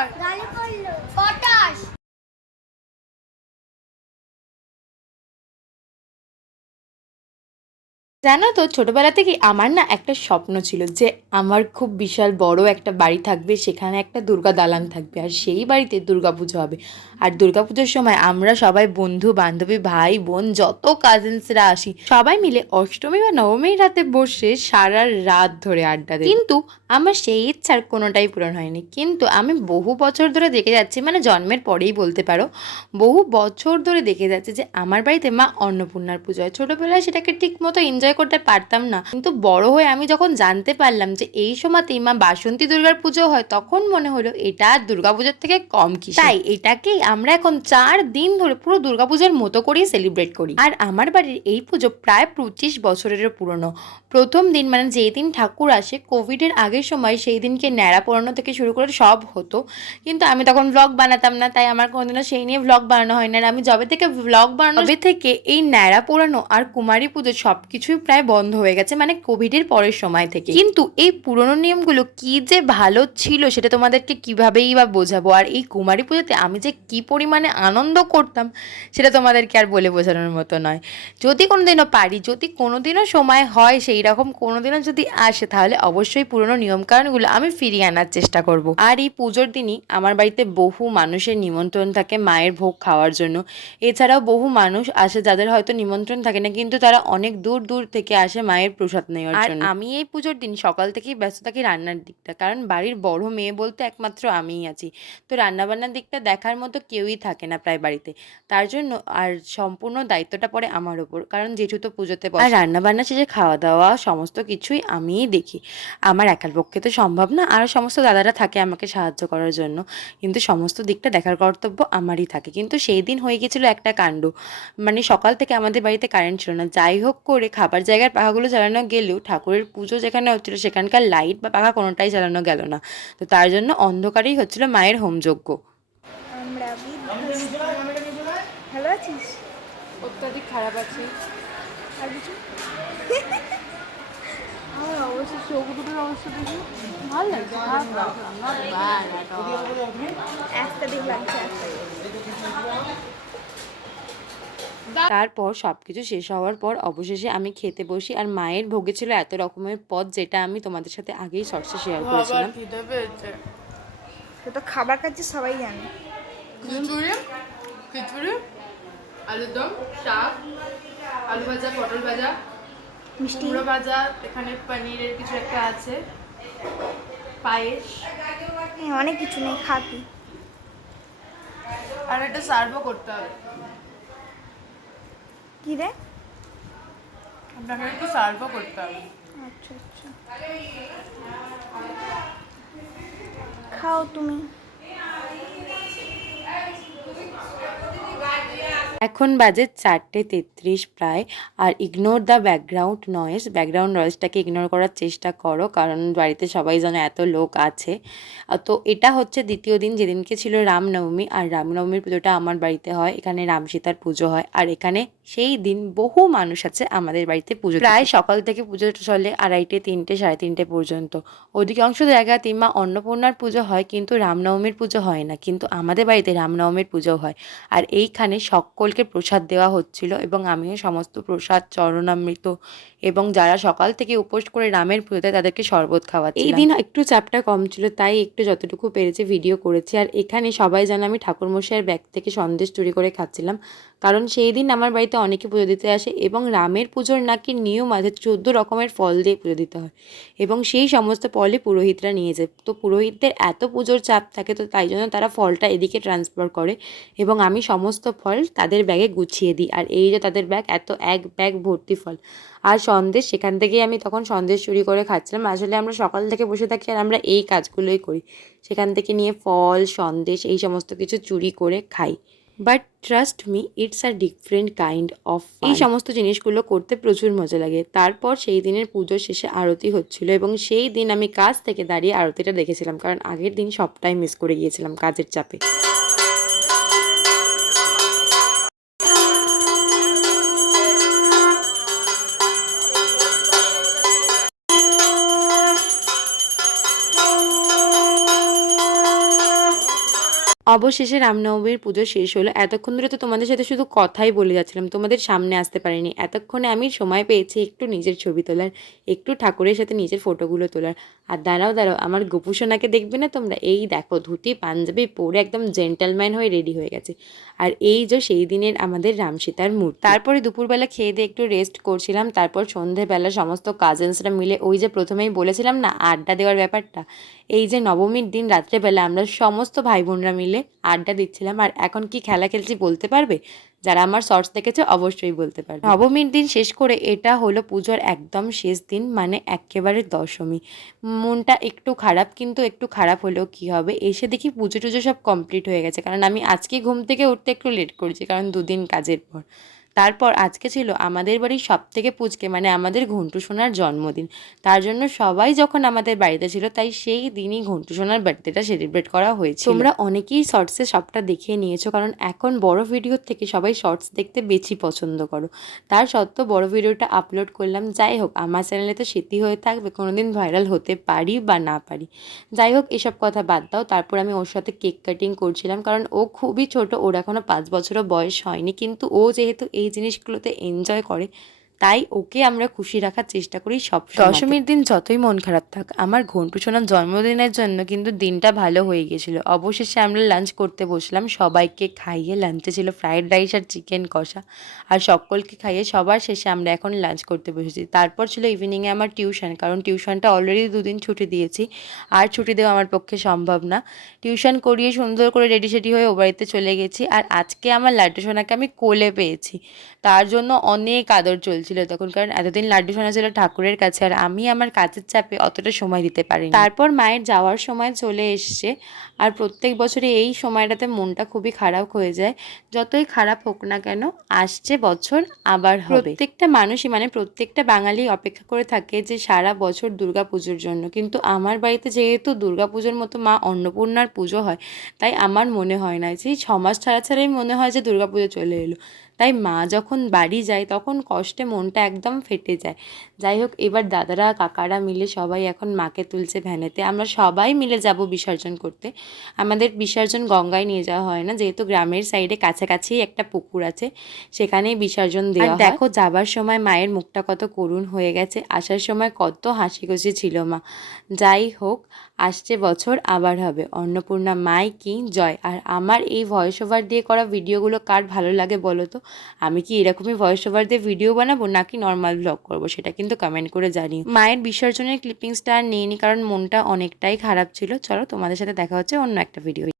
কর জানো তো, ছোটবেলা থেকে আমার না একটা স্বপ্ন ছিল যে আমার খুব বিশাল বড় একটা বাড়ি থাকবে, সেখানে একটা দুর্গা দালান থাকবে, আর সেই বাড়িতে দুর্গাপুজো হবে। আর দুর্গাপুজোর সময় আমরা সবাই বন্ধু, বান্ধবী, ভাই, বোন, যত কাজিনসরা আসি, সবাই মিলে অষ্টমী বা নবমীর রাতে বসে সারা রাত ধরে আড্ডা দিই। কিন্তু আমার সেই ইচ্ছার কোনোটাই পূরণ হয়নি। কিন্তু আমি বহু বছর ধরে দেখে যাচ্ছি মানে জন্মের পরেই বলতে পারো, বহু বছর ধরে দেখে যাচ্ছে যে আমার বাড়িতে মা অন্নপূর্ণার পুজো হয়। ছোটোবেলায় সেটাকে ঠিক মতো এনজয় করতে পারতাম না। কিন্তু বড় হয়ে আমি যখন জানতে পারলাম যে এই সময়তেই মা বাসন্তী দুর্গার পুজো হয় তখন মনে হলো এটা আর দুর্গাপুজোর থেকে কম কি তাই এটাকেই আমরা এখন চার দিন ধরে পুরো দুর্গাপূজার মতো করেই সেলিব্রেট করি। আর আমার বাড়ির এই পুজো প্রায় পঁচিশ বছরেরও পুরনো। প্রথম দিন মানে যেই দিন ঠাকুর আসে কোভিডের আগের সময় সেই দিনকে ন্যাড়া পড়ানো থেকে শুরু করে সব হতো। কিন্তু আমি তখন ব্লগ বানাতাম না তাই আমার কোনোদিনও সেই নিয়ে ব্লগ বানানো হয় না। আর আমি যবে থেকে ব্লগ বানানো থেকে এই ন্যাড়া পোড়ানো আর কুমারী পুজো সব কিছুই প্রায় বন্ধ হয়ে গেছে মানে কোভিডের পরের সময় থেকে কিন্তু এই পুরনো নিয়মগুলো কি যে ভালো ছিল সেটা তোমাদেরকে কিভাবেই বা বোঝাবো? আর এই কুমারী পুজোতে আমি যে কি পরিমাণে আনন্দ করতাম, সেটা তোমাদেরকে আর বলে বোঝানোর মতো নয়। যদি কোনোদিনও পারি, যদি কোনোদিনও সময় হয় সেই রকম কোনোদিনও যদি আসে, তাহলে অবশ্যই পুরনো নিয়মকানুনগুলো আমি ফিরিয়ে আনার চেষ্টা করব। আর এই পুজোর দিনই আমার বাড়িতে বহু মানুষের নিমন্ত্রণ থাকে মায়ের ভোগ খাওয়ার জন্য। এছাড়াও বহু মানুষ আসে যাদের হয়তো নিমন্ত্রণ থাকে না, কিন্তু তারা অনেক দূর দূর থেকে আসে মায়ের প্রসাদ নেওয়ার জন্য। আমি এই পুজোর দিন সকাল থেকেই ব্যস্ত থাকি রান্নার দিকটা কারণ বাড়ির বড় মেয়ে বলতে একমাত্র আমিই আছি। তো রান্নাবান্নার দিকটা দেখার মতো কেউই থাকে না প্রায় বাড়িতে। তার জন্য আর সম্পূর্ণ দায়িত্বটা পড়ে আমার ওপর কারণ জেঠু তো পুজোতে। আর রান্নাবান্না শেষে খাওয়া দাওয়া সমস্ত কিছুই আমিই দেখি। আমার একার পক্ষে তো সম্ভব না আর সমস্ত দাদারা থাকে আমাকে সাহায্য করার জন্য। কিন্তু সমস্ত দিকটা দেখার কর্তব্য আমারই থাকে। কিন্তু সেই দিন হয়ে গেছিল একটা কাণ্ড। মানে সকাল থেকে আমাদের বাড়িতে কারেন্ট ছিল না। যাই হোক করে খাবার জায়গার পাখাগুলো চালানো গেলেও ঠাকুরের পুজো যেখানে হচ্ছিল সেখানকার লাইট বা পাখা কোনোটাই জ্বালানো গেল না। তো তার জন্য অন্ধকারেই হচ্ছিল মায়ের হোমযজ্ঞ। আমরা ভালো আছিস? অত্যাধিক খারাপ আছে। আর কিছু? আমার অবশ্য চোখ দুটোর অবস্থা দেখি। ভালো লাগছে. একটা দিক লাগছে। একটা। তারপর সব কিছু শেষ হওয়ার পর অবশেষে আমি খেতে বসি আর মায়ের ভোগে ছিল এত রকমের পদ যেটা আমি তোমাদের সাথে আগেই শর্টসে শেয়ার করেছিলাম। তো খাবার খাচ্ছে সবাই জানে। খিচুড়ি খিচুড়ি আলুর দম শাক আলু ভাজা পটল ভাজা মিষ্টি। কুমড়ো ভাজা এখানে পনিরের কিছু একটা আছে পায়েস। হ্যাঁ, অনেক কিছু নেই খাতি আর একটা সার্ভও করতে হবে। কি রে? আপনাকে একটু সার্ভও করতে হবে। আচ্ছা আচ্ছা। খাও তুমি। এখন বাজে চারটে তেত্রিশ প্রায় আর ignore the background noise background নয়েজটাকে ignore করার চেষ্টা করো কারণ বাড়িতে সবাই যেন এত লোক আছে। তো এটা হচ্ছে দ্বিতীয় দিন যেদিনকে ছিল রামনবমী আর রামনবমীর পুজোটা আমার বাড়িতে হয়। এখানে রাম সীতার পুজো হয় আর এখানে সেই দিন বহু মানুষ আছে আমাদের বাড়িতে পুজো প্রায় সকাল থেকে পুজো চলে আড়াইটে, তিনটে, সাড়ে তিনটে পর্যন্ত। অধিকাংশ জায়গা মা অন্নপূর্ণার পুজো হয়, কিন্তু রামনবমীর পুজো হয় না, কিন্তু আমাদের বাড়িতে রামনবমীর পুজো হয়। আর এইখানে সকলকে প্রসাদ দেওয়া হচ্ছিল এবং আমিও সমস্ত প্রসাদ, চরণামৃত এবং যারা সকাল থেকে উপোস করে রামের পুজোতে তাদেরকে শরবত খাওয়াচ্ছি এই দিন একটু চাপটা কম ছিল, তাই একটু যতটুকু পেরেছে ভিডিও করেছি। আর এখানে সবাই জানে আমি ঠাকুরমশাইয়ের ব্যাগ থেকে সন্দেশ চুরি করে খাচ্ছিলাম। কারণ সেই দিন আমার বাড়িতে অনেকে পুজো দিতে আসে এবং রামের পুজোর নাকি নিয়ম আছে, চোদ্দ রকমের ফল দিয়ে পুজো দিতে হয়। এবং সেই সমস্ত ফলই পুরোহিতরা নিয়ে যায়। তো পুরোহিতদের এত পুজোর চাপ থাকে, তো তাই জন্য তারা ফলটা এদিকে ট্রান্সফার করে এবং আমি সমস্ত ফল তাদের ব্যাগে গুছিয়ে দিই। আর এই যে তাদের ব্যাগ, এত এক ব্যাগ ভর্তি ফল। আর সন্দেশ, সেখান থেকেই আমি তখন সন্দেশ চুরি করে খাচ্ছিলাম। আসলে আমরা সকাল থেকে বসে থাকি আর আমরা এই কাজগুলোই করি। সেখান থেকে নিয়ে ফল, সন্দেশ এই সমস্ত কিছু চুরি করে খাই। But trust me it's a different kind of এই সমস্ত জিনিসগুলো করতে প্রচুর মজা লাগে। তারপর সেই দিনের পুজো শেষে আরতি হচ্ছিল এবং সেই দিন আমি কাজ থেকে দাঁড়িয়ে আরতিটা দেখেছিলাম। কারণ আগের দিন সবটাই মিস করে গিয়েছিলাম কাজের চাপে। অবশেষে রামনবমীর পুজো শেষ হলো। এতক্ষণ ধরে তো তোমাদের সাথে শুধু কথাই বলে যাচ্ছিলাম, তোমাদের সামনে আসতে পারিনি। এতক্ষণে আমি সময় পেয়েছি একটু নিজের ছবি তোলার, একটু ঠাকুরের সাথে নিজের ফটোগুলো তোলার। আর দাঁড়াও দাঁড়াও, আমার গোপুসোনাকে দেখবে না তোমরা? এই দেখো, ধুতি, পাঞ্জাবি পরে একদম জেন্টালম্যান হয়ে রেডি হয়ে গেছে। আর এই যে সেই দিনের আমাদের রামসীতার মূর্তি। তারপরে দুপুরবেলা খেয়ে দিয়ে একটু রেস্ট করছিলাম, তারপর সন্ধেবেলা সমস্ত কাজিনসরা মিলে ওই যে প্রথমেই বলেছিলাম না, আড্ডা দেওয়ার ব্যাপারটা। এই যে নবমীর দিন, রাত্রেবেলা আমরা সমস্ত ভাই বোনরা মিলে আড্ডা দিচ্ছিলাম। আর এখন কি খেলা খেলছি বলতে পারবে? যারা আমার শর্টস দেখেছে অবশ্যই বলতে পারবে। নবমীর দিন শেষ করে এটা হলো পুজোর একদম শেষ দিন মানে একেবারে দশমী। মনটা একটু খারাপ, কিন্তু একটু খারাপ হলেও কি হবে? এসে দেখি পুজো টুজো সব কমপ্লিট হয়ে গেছে। কারণ আমি আজকে ঘুম থেকে উঠতে একটু লেট করেছি, কারণ দুদিন কাজের পর। তারপর আজকে ছিল আমাদের বাড়ির সব থেকে পুচকে মানে আমাদের ঘন্টু সোনার জন্মদিন। তার জন্য সবাই যখন আমাদের বাড়িতে ছিল, তাই সেই দিনই ঘন্টু সোনার বার্থডেটা সেলিব্রেট করা হয়েছে তোমরা অনেকেই শর্টসে সবটা দেখিয়ে নিয়েছো, কারণ এখন বড় ভিডিওর থেকে সবাই শর্টস দেখতে বেশি পছন্দ করো। তার সত্ত্বেও বড় ভিডিওটা আপলোড করলাম। যাই হোক, আমার চ্যানেলে তো সেটি হয়ে থাকবে, কোনোদিন ভাইরাল হতে পারি বা না পারি। যাই হোক, এসব কথা বাদ দাও। তারপর আমি ওর সাথে কেক কাটিং করছিলাম, কারণ ও খুবই ছোট, ওর এখনও পাঁচ বছরও বয়স হয়নি। কিন্তু ও যেহেতু এই জিনিসগুলোতে এনজয় করে। তাই ওকে আমরা খুশি রাখার চেষ্টা করি সব দশমীর দিন যতই মন খারাপ থাক, আমার ঘন্টু সোনার জন্মদিনের জন্য কিন্তু দিনটা ভালো হয়ে গেছিল অবশেষে আমরা লাঞ্চ করতে বসলাম, সবাইকে খাইয়ে লাঞ্চে ছিল ফ্রাইড রাইস আর চিকেন কষা। আর সকলকে খাইয়ে সবার শেষে আমরা এখন লাঞ্চ করতে বসেছি। তারপর ছিল ইভিনিংয়ে আমার টিউশন কারণ টিউশনটা অলরেডি দুদিন ছুটি দিয়েছি। আর ছুটি দেওয়া আমার পক্ষে সম্ভব না। টিউশন করিয়ে সুন্দর করে রেডি সেডি হয়ে ও বাড়িতে চলে গেছি। আর আজকে আমার লাড্ডু সোনাকে আমি কোলে পেয়েছি। তার জন্য অনেক আদর চলছিল তখন, কারণ এতদিন লাড্ডু সোনা ছিল ঠাকুরের কাছে আর আমি আমার কাজের চাপে অতটা সময় দিতে পারি তারপর মায়ের যাওয়ার সময় চলে এসছে আর প্রত্যেক বছরে এই সময়টাতে মনটা খুবই খারাপ হয়ে যায়। যতই খারাপ হোক না কেন, আসছে বছর, আবার হবে। প্রত্যেকটা মানুষই মানে প্রত্যেকটা বাঙালি অপেক্ষা করে থাকে যে সারা বছর দুর্গা পুজোর জন্য। কিন্তু আমার বাড়িতে যেহেতু দুর্গা পুজোর মতো মা অন্নপূর্ণার পুজো হয়, তাই আমার মনে হয় না। যে ছ মাস ছাড়া ছাড়াই মনে হয় যে দুর্গা পুজো চলে এলো। তাই মা যখন বাড়ি যায় তখন কষ্টে মনটা একদম ফেটে যায়। যাই হোক এবার দাদারা কাকারা মিলে সবাই এখন মাকে তুলছে ভ্যানেতে। আমরা সবাই মিলে যাব বিসর্জন করতে। আমাদের বিসর্জন গঙ্গায় নিয়ে যাওয়া হয় না যেহেতু গ্রামের সাইডে কাছাকাছি একটা পুকুর আছে সেখানেই বিসর্জন দেওয়া দেখো যাবার সময় মায়ের মুখটা কত করুণ হয়ে গেছে। আসার সময় কত হাসি খুশি ছিল মা। যাই হোক আসছে বছর আবার হবে। অন্নপূর্ণা, মাই কি জয়? আর আমার এই ভয়েস ওভার দিয়ে করা ভিডিওগুলো কার ভালো লাগে বলো তো? আমি কি এরকমই ভয়েস ওভার দিয়ে ভিডিও বানাবো নাকি নর্মাল ব্লগ করব সেটা কিন্তু কমেন্ট করে জানি মায়ের বিসর্জনের ক্লিপিংসটা আর নিইনি কারণ মনটা অনেকটাই খারাপ ছিল। চলো তোমাদের সাথে দেখা হচ্ছে অন্য একটা ভিডিও